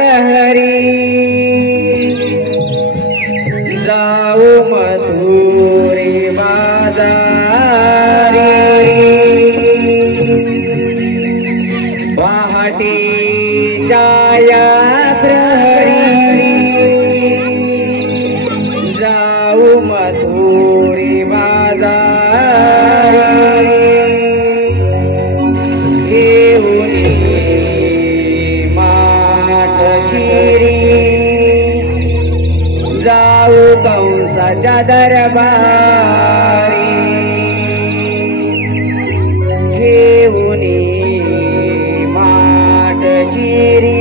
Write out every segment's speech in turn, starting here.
प्रहरी जाऊ मथुरी बाजारी पहाटेच्या या प्रहरी जाऊ मथुरी बाजारी घेऊन जाऊ कंसाच्या दरबारी घेऊन माठ चिरी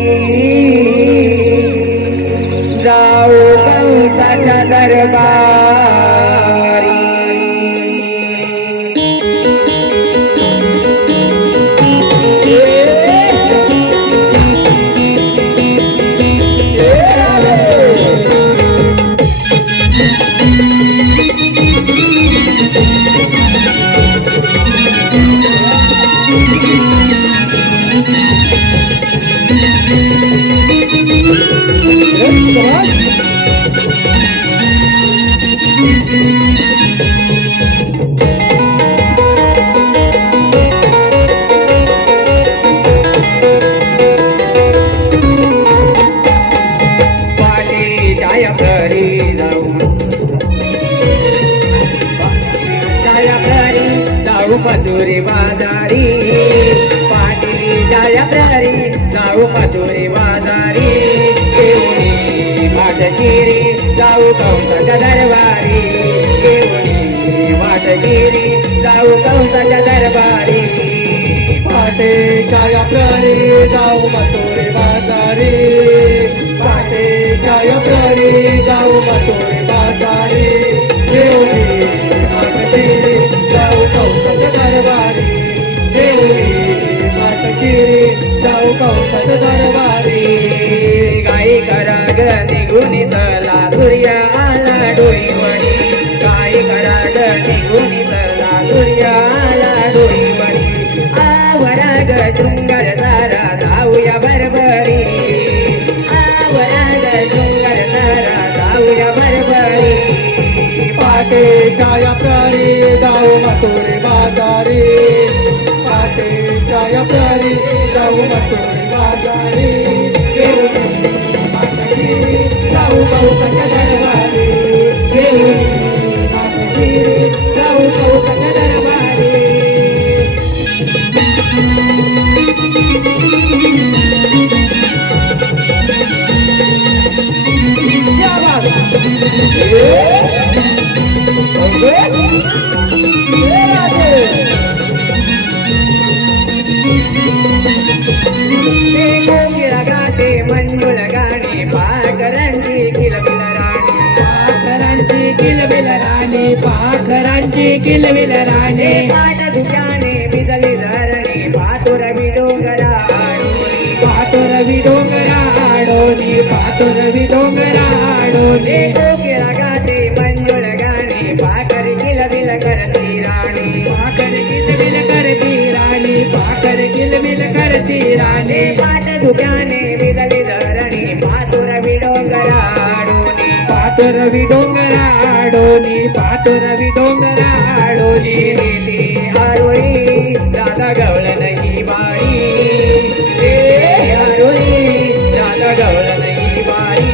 जाऊ कंसाच्या दरबारी मथुरी बाजारी पाटी जाया प्रहरी जाऊ मथुरी बाजारी घेऊनी वाट चिरी जाऊ कंसाच्या दरबारी घेऊनी वाट चिरी जाऊ कंसाच्या दरबारी पाटे जाया प्रहरी जाऊ मथुरी बाजारी पाटे जाया प्रहरी जाऊ मथुरी बाजारी घेऊनी वाट चिरी जाऊ कंसाच्या दरबारी घेऊनी वाट चिरी जाऊ कंसाच्या दरबारी गाई कराग निघून चला सूर्य आला डोईवणी गाई कराग निघून चला सूर्य आला डोईवणी आवराग डुंगर तारा जाऊया बरबरी आवराग डुंगर तारा जाऊया बरबरी पाटे जाया प्रहरी जाऊ मथुरी बाजारी पाटे जाया प्रहरी जाऊ मथुरी बाजारी घेऊनी वाट चिरी जाऊ कंसाच्या दरबारी घेऊनी वाट चिरी जाऊ कंसाच्या दरबारी गाते मंजुळ गाणी पाखरांची किलबिल राणी पाखरांची किलबिल राणी पाखरांची किलबिल राणी पाट दुजाने भिजली धरणी पातुरवी डोंगरा आडोनी पातुरवी डोंगरा आडोनी पातुरवी डोंगरा आडोनी कोकिळा गाते मंजुळ गाणी पाखर किलबिल करती राणी पाखर किलबिल करती राणी पाखर किलबिल करती राणी पाट दुजाने भिजली धरणी पातुरवी डोंगरा आडोनी पातुरवी डोंगरा आडोनी पातुरवी डोंगरा आडोनी नीती आरोळी दादा गवळ नाही बाई आरोळी दादा गवळ नाही बाई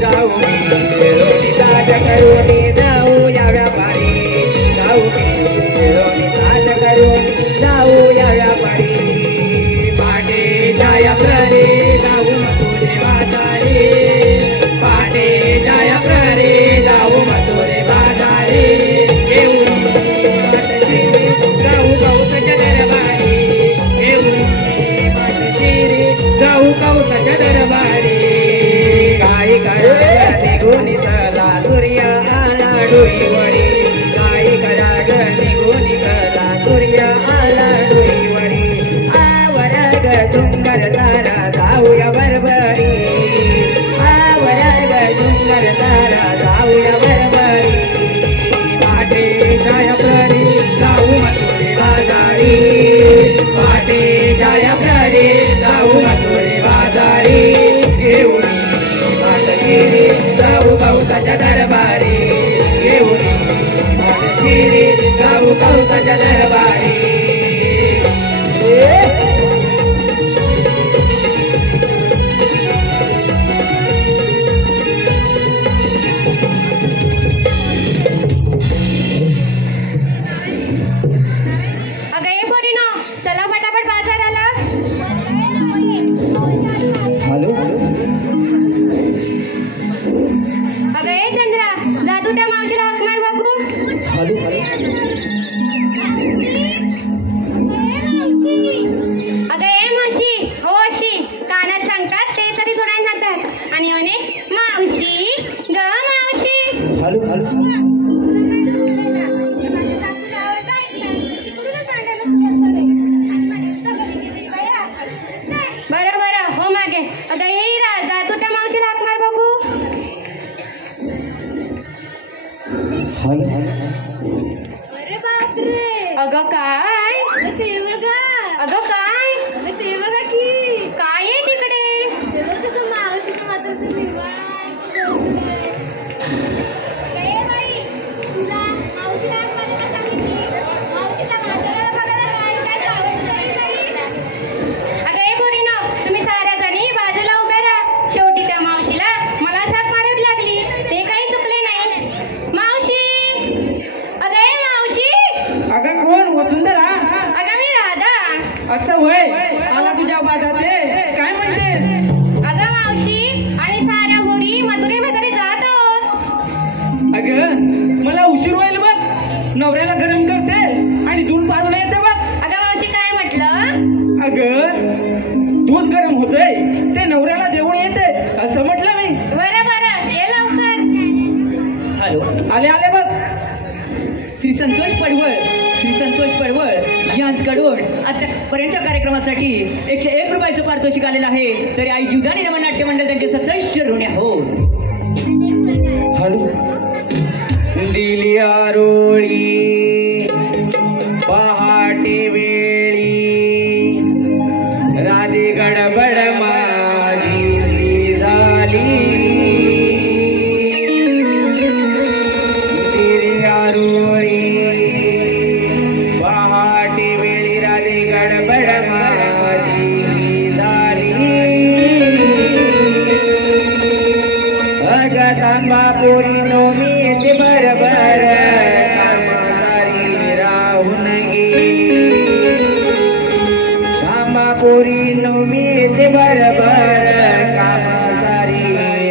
जाऊ मी लोणी ताज करून जाऊ या व्यापारी जाऊ मी लोणी ताज करून जाऊ या व्यापारी पाटे जाया प्रहरी जाऊ मथुरी बाजारी पाटे जाया प्रहरी जाऊ मथुरी बाजारी घेऊनी वाट चिरी जाऊ कंसाच्या दरबारी घेऊनी वाट चिरी जाऊ कंसाच्या दरबारी गाई कराग निघून चला सूर्य आला डोईवणी गाई कराग निघून चला सूर्य आला डोईवणी आवराग डुंगर तारा जाऊया बरबरी आवराग डुंगर तारा जाऊया बरबरी पाटे जाया प्रहरी जाऊ मथुरी बाजारी पाटे जाया प्रहरी जाऊ मथुरी बाजारी शिरी जाऊ कौताच्या दरबारी घेऊन शिरी जाऊ कौताच्या दरबारी यांच्याकडून आतापर्यंतच्या कार्यक्रमासाठी 101 रुपयाचं पारितोषिक आलेलं आहे. तरी आई जीवदानी रमण नाट्य मंडळ त्यांचे सदस्य ऋणी आहोत. दिली आरोळी पहाटे वेळी राधी गडबड माझी झाली. दिली आरोळी पहाटे वेळी राधी गडबड माझी झाली. तांबापुरी नोमी ते बरोबर कामसारी राहून गेली. तांबापुरी नोमी ते बरोबर कामसारी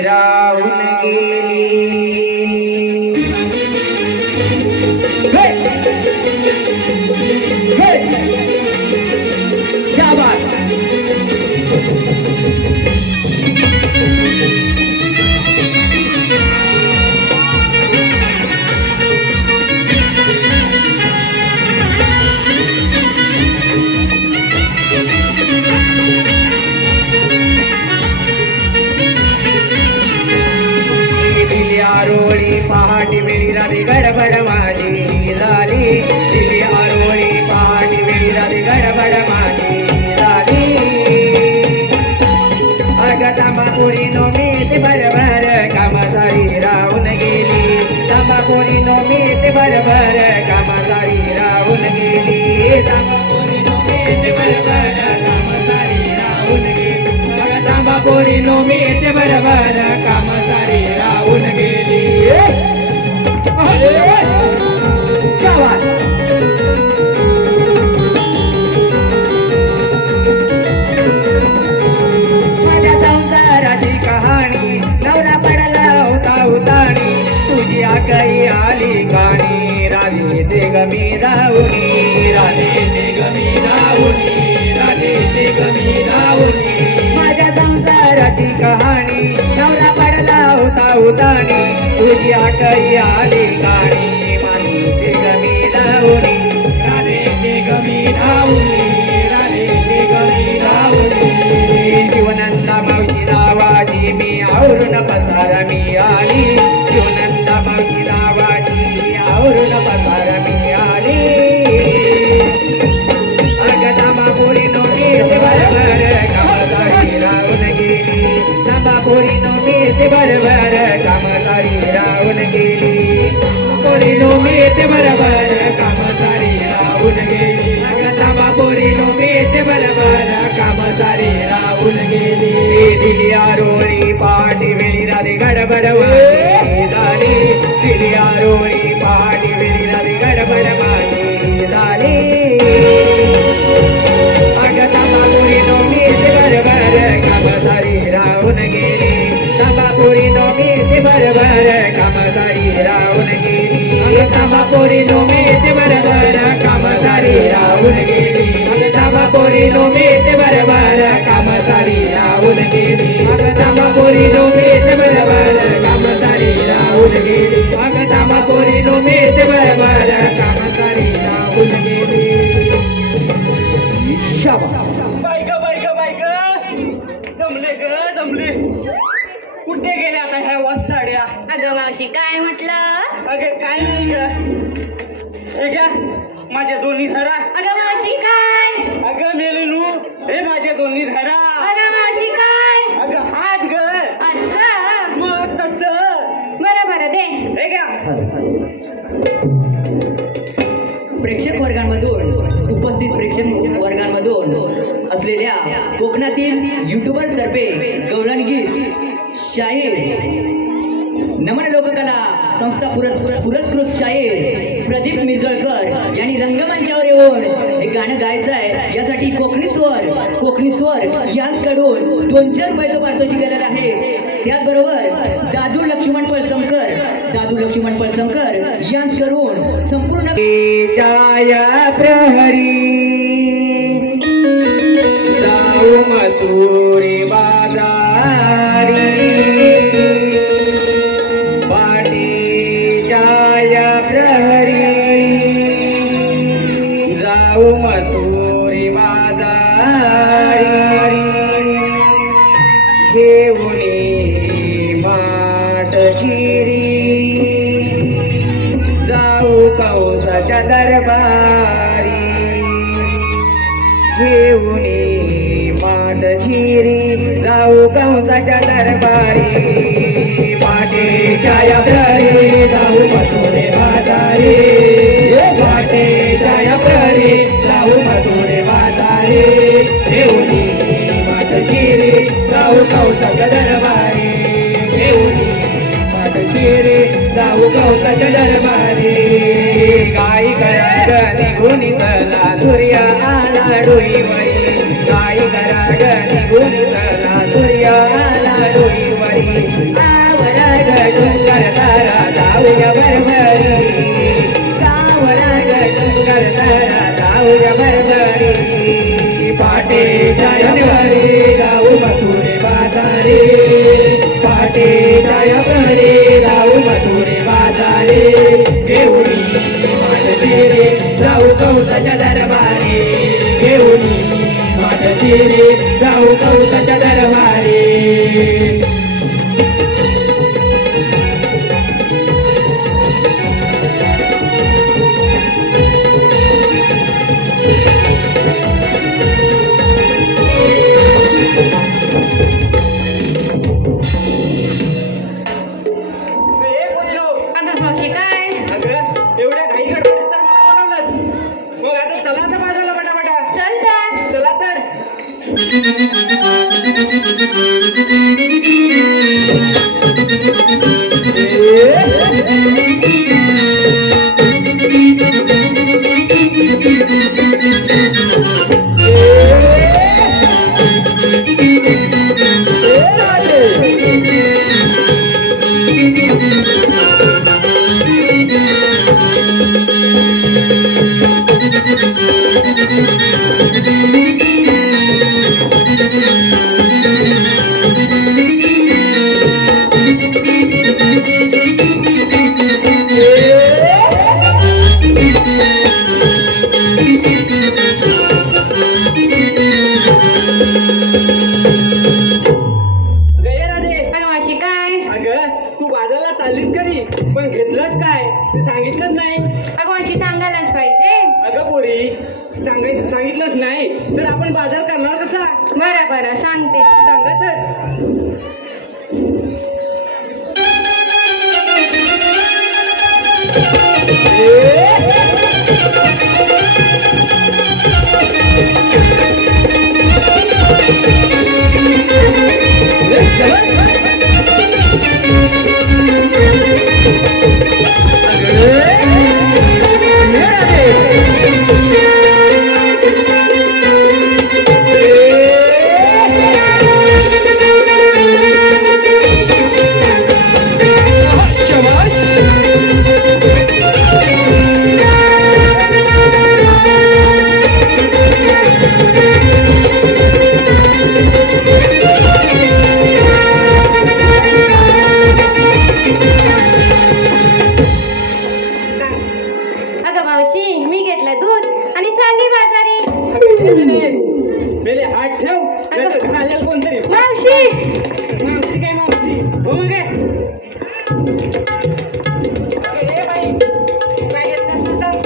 राहून गेली. क्या बात. आरोळी पहाटी वेळी राधी गडबड माझी झाली. दिली आरोळी पहाटी वेळी राधी गडबड माझी झाली. अग तांबापुरी नोमी ते बरोबर कामसारी राहून गेली. तांबापुरी नोमी ते बरोबर कामसारी राहून गेली. तांबापुरी नोमी ते बरोबर कामसारी राहून गेली. अग तांबापुरी नोमी ते बरोबर कामसारी राहून गेली. माझ्या संसाराची कहाणी नवरा पडला होता उताणी. तुझी आकाई आली काणी राधे ते गमी धावणी. राधे ते गमी धावणी. राधे ते गमी धावणी. माझ्या संसाराची कहाणी नवरा पडला होता उताणी. तुझी आकाई आली काणी माझी ते गमी धावणी. राधे ते गमी धावणी. राधे ते गमी धावणी. जीवनंदा मावशी नावाची मी आवरून पसार मी आली. जीवनंदा मावशी नावाची आवरून पसार मी आली. अग तांबापुरी नोमी ते बरोबर कामसारी राहून गेली. तांबापुरी नोमी मेते बरोबर काम सारी राहून गेली पोरीनो मेते बरोबर काम सारी राहून गेली थांबा पोरीनो मेते बरोबर काम सारी राहून गेली दिली आरोळी पाठी वेळी राधी गडबड वाटी झाली दिली आरोळी पाठी वेळी राधी गडबड वाटी झाली तंबापुरीनो मेते बरोबर काम सारी राहून गेली तंबापुरीनो मेते बरोबर काम सारी राहून गेली तंबापुरीनो मेते बरोबर काम सारी राहून गेली तंबापुरीनो मेते बरोबर काम सारी राहून गेली तंबापुरीनो मेते बरोबर काम सारी राहून गेली तंबापुरीनो मेते बरोबर काम सारी राहून गेली जमले कुठे गेले आता ह्या वास साड्या अगं मावशी काय म्हटलं अगं काय नाही ग हे घ्या माझ्या दोन्ही धरा अगं मावशी काय अगं मेलनू हे माझ्या दोन्ही धरा अगं मावशी काय अगं हात ग असं मग तसं बरं दे हे घ्या प्रेक्षक वर्गांमधून उपस्थित प्रेक्षक वर्गांमधून असलेल्या कोकणातील युट्यूबर तर्फे गवळणगीत शाहीर नमन लोककला संस्था पुरस्कृत शाहीर प्रदीप मिरजळकर यांनी रंगमंचावर येऊन हे गाणं गायचं आहे यासाठी कोकणी स्वर यांच्याकडून 200 रुपयाचं पारितोषिक दिलेलं आहे त्याचबरोबर दादू लक्ष्मण पळसमकर यांच्याकडून संपूर्ण प्रहरी जाऊ मथुरी बाजारी पाटी जाय प्रहरी जाऊ मथुरी बाजारी घेऊनी माट शिरी जाऊ कंसाच्या दरबारी घेऊनी माट शिरी जाऊ कंसाच्या दरबारी पाटेच्या या प्रहरी जाऊ मथुरे बाजारी पाटेच्या या प्रहरी जाऊ मथुरे बाजारी घेऊनी माट शिरी जाऊ कंसाच्या दरबारी घेऊनी माट शिरी जाऊ कंसाच्या दरबारी गाई कराग निघून चला सूर्य आला डोईवरी गाई कराग निघून चला सूर्य आला डोईवरी आवराग डोंगर तारा जाऊया बरबरी आवराग डोंगर तारा जाऊया बरबरी पाटे जायवरी जाऊ मथुरे बाजारी पाटे जायवरी जाऊ मथुरे बाजारी घेऊनी माटशिरी जाऊ कंसाच्या दरबारी घेऊनी माटशिरी जाऊ कंसाच्या दरबारी सांगितलंच नाही तर आपण बाजार करणार कसा? बरं सांगते. सांगा तर. अगं मावशी मी घेतलं दूध आणि चालली बाजारी. मेले हात ठेव नाहीतर घालेल कोणतरी. मावशी मावशी काय मावशी हो मग काय? ए बाई काय घेतलंस तू सांग.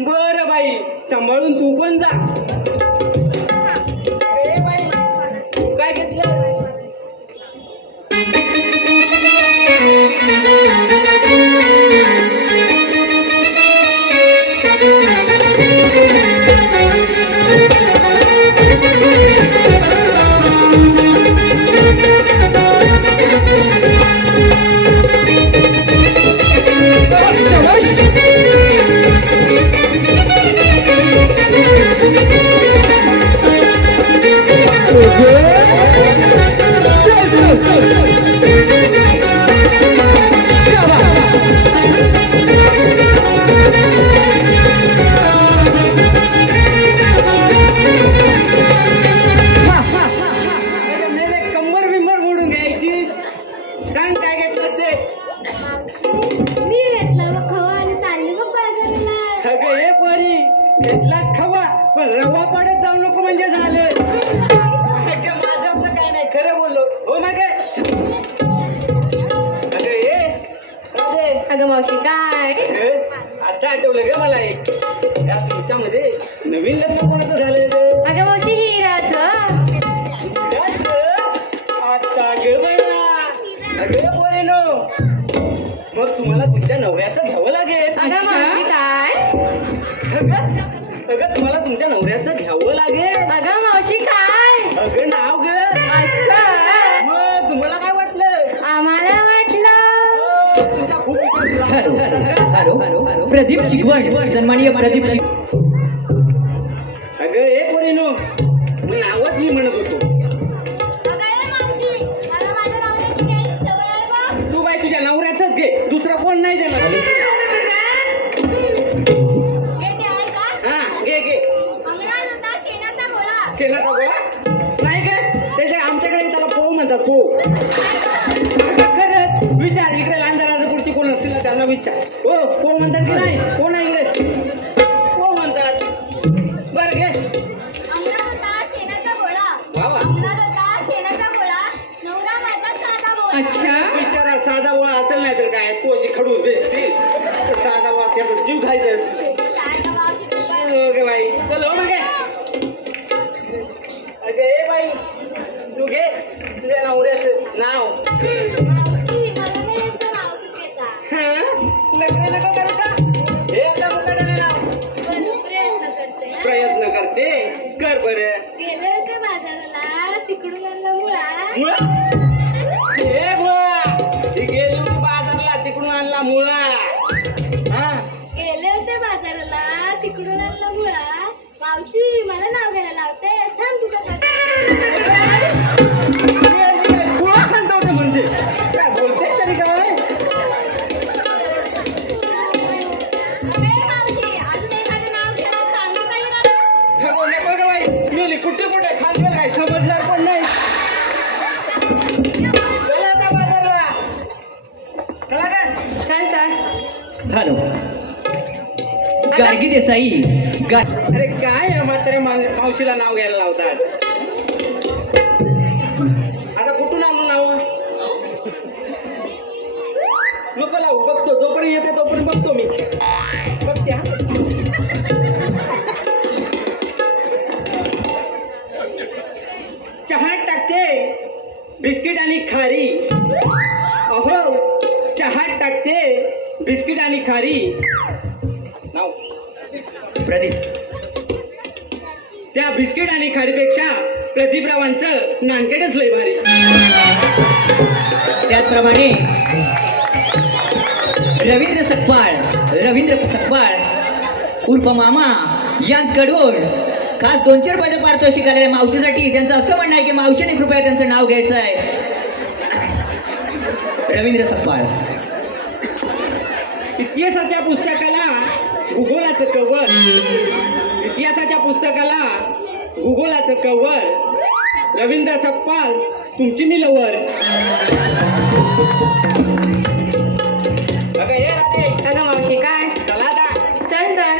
बरं बाई सांभाळून तू पण जा. ए बाई तू काय घेतलं? कंबर बिंबर मोडून घ्यायची. सांग काय घेतलं ते? मी घेतलं मग खवा आणि चालली मग बाजाराला. अगं हे परी घेतलाच खवा पण रवा पाडत जाऊ नको म्हणजे झालं. माझं आपलं काय नाही खरं बोललो हो मग. अगं हे अगं मावशी काय आता आठवलं ग मला एक. त्या तुमच्यामध्ये नवीन लग्न कोणाचं झालं? अगं मावशी हिराचं. आता ग बया अगं पोरेनो मग तुम्हाला तुमच्या नवऱ्याचं घ्यावं लागेल. अगं मावशी काय? अगं तुम्हाला तुमच्या नवऱ्याचं घ्यावं लागेल. अगं मावशी काय? अगं नाव ग. असं मग तुम्हाला काय वाटलं? आम्हाला वाटलं. तुमचा खूप विचार हॅलो प्रदीप शिकवण सन्माननीय प्रदीप अगं हे पोरेनो मग नावच मी म्हणत होतो. तू बाई तुझ्या नवऱ्याचंच घे दुसरं कोण नाही देणार. हा घे घे. शेणाचा गोळा नाही ग त्याच्या आमच्याकडे त्याला पोह म्हणतात पोह. खरंच विचार इकडे लांजा पुढची कोण असतील ना त्यांना विचार. हो पोह म्हणतात की नाही? कोण आहे इकडे पोह म्हणतात. खडूस बेसती साधा वाक्यात जीव खायचा ओके बाई चल हो मग अगे ए बाई तू घे तुझ्या नवऱ्याचं नाव लग्न नको करू का हे आता मुलाने नाव प्रयत्न करते कर बरं गेले होते बाजाराला तिकडून आणलं मुळा हे मुळा ही गेली होती बाजारला तिकडून आणला मुळा हा गेले होते बाजाराला तिकडून आणलं मुळा मावशी मला नाव घ्यायला लावते थांब तुझं मुळा खांदा होते म्हणजे काय बोलते तरी काय मावशी अजून एखादं नाव घ्यायला सांगू काही ना मेली कुठे कुठे खाल काय समजणार पण नाही चला आता बाजारला चला का चल चल हॅलो गार्गी देसाई अरे काय आहे म्हातारे मावशीला नाव घ्यायला लावतात आता कुठून आणू नाव नको लावू बघतो जोपर्यंत येते तोपर्यंत बघतो मी बघते हा चहात टाकते बिस्किट आणि खारी अहो चहात टाकते बिस्किट आणि खारी नाव प्रदीप त्या बिस्किट आणि खारीपेक्षा प्रदीपरावांचं नानकेटच लय भारी त्याचप्रमाणे रवींद्र सकपाळ उर्फ मामा यांच्याकडून खास 200 रुपयाचं पारितोषिक आलेल्या मावशीसाठी त्यांचं असं म्हणणं आहे की मावशीने कृपया त्यांचं नाव घ्यायचं आहे रवींद्र सकपाळ इतिहासाच्या पुस्तकाला भूगोलाचं कव्हर इतिहासाच्या पुस्तकाला भूगोलाचं कव्हर रवींद्र सकपाळ तुमची मी लवर अगं हे राधे अगं मावशी काय चला आता चल तर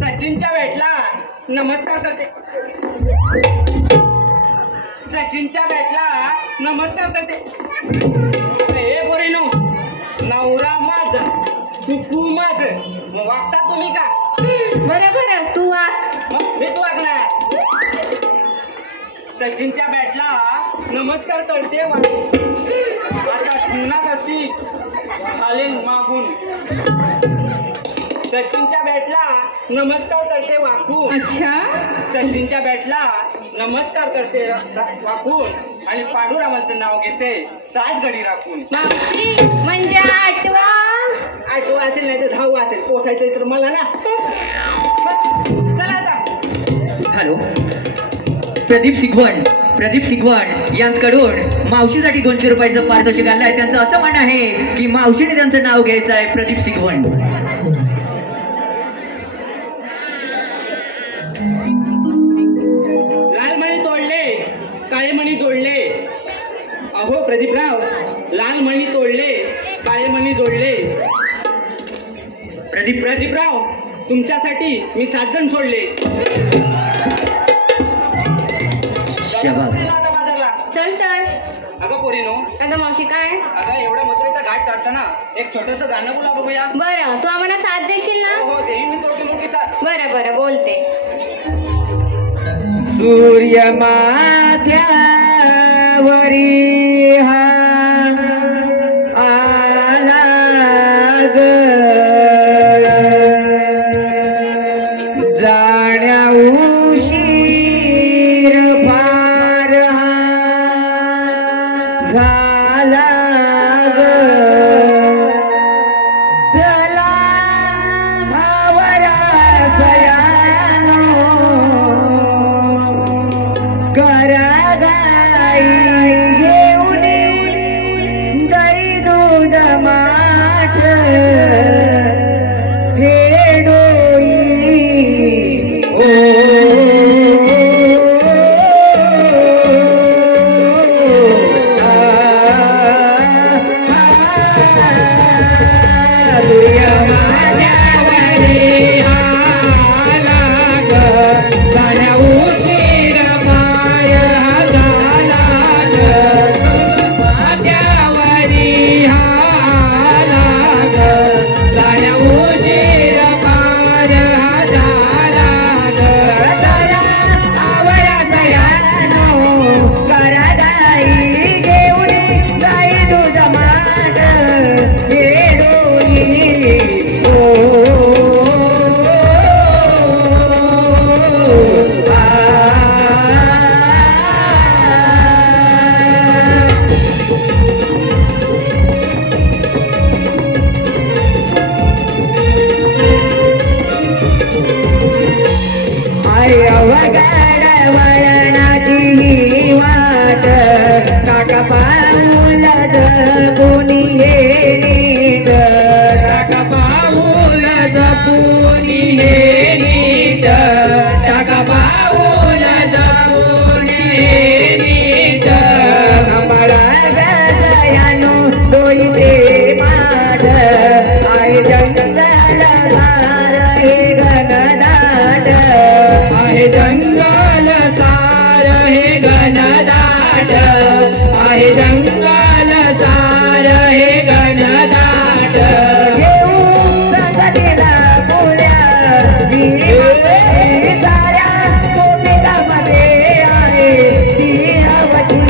सचिनच्या बॅटला नमस्कार करते सचिनच्या बॅटला नमस्कार करते हे पोरीनो नवरा माझा तू माझं वागता तुम्ही का बरं तू वाग मीच वागणार सचिनच्या बॅटला नमस्कार करते आता पुन्हा कशी आलेन मागून सचिनच्या बॅटला नमस्कार करते वाकून सचिनच्या बॅटला नमस्कार करते वाकून आणि पांडुरावांचं नाव घेते 7 गडी राखून म्हणजे आठवा असेल नाही तर 10 असेल पोसायचं तर मला ना चला आता हॅलो प्रदीप सिगवण यांच्याकडून मावशीसाठी 200 रुपयाचं पारितोषिक आलं आहे त्यांचं असं म्हणणं आहे की मावशीने त्यांचं नाव घ्यायचं आहे प्रदीप सिगवण लाल मणी तोडले काळे मणी जोडले अहो प्रदीपराव लाल मणी तोडले काळे मणी जोडले प्रदीपराव तुमच्यासाठी मी 7 जण सोडले शाबास. चल तर. अगं पोरीनो, अगं मावशी काय? अगं एवढ्या मथुरेचा घाट चढताना एक छोटस गाणं बोला बघूया. बरं तू आम्हाला साथ देशील ना? हो देईन मी थोडी मोठी साथ. बरं बरं बोलते. सूर्य माथ्यावरी हा आला ग जाण्या उशीर फार झाला ग चला भावरा सयानो करा गाई घेऊन गाई दूध माठ हे डोई जंगल सार हे घनदाट आहे जंगल सार हे घनदाट घेऊन संगतीला पुण्या साऱ्या कोपिकामध्ये आहे ती अवधी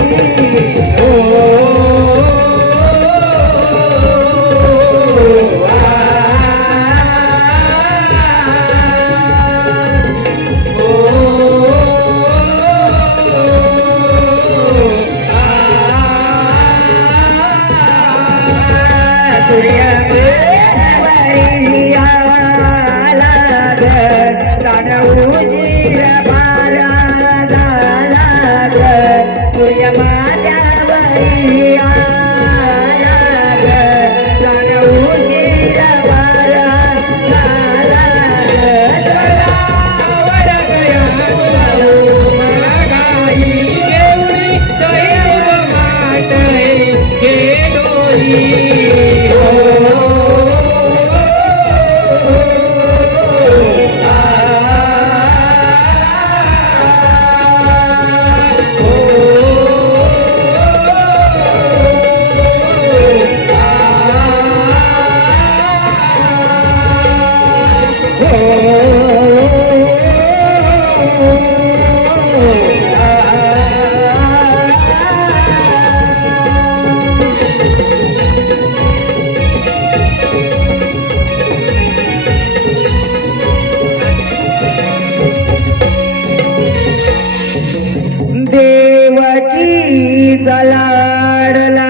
देवकी लाडला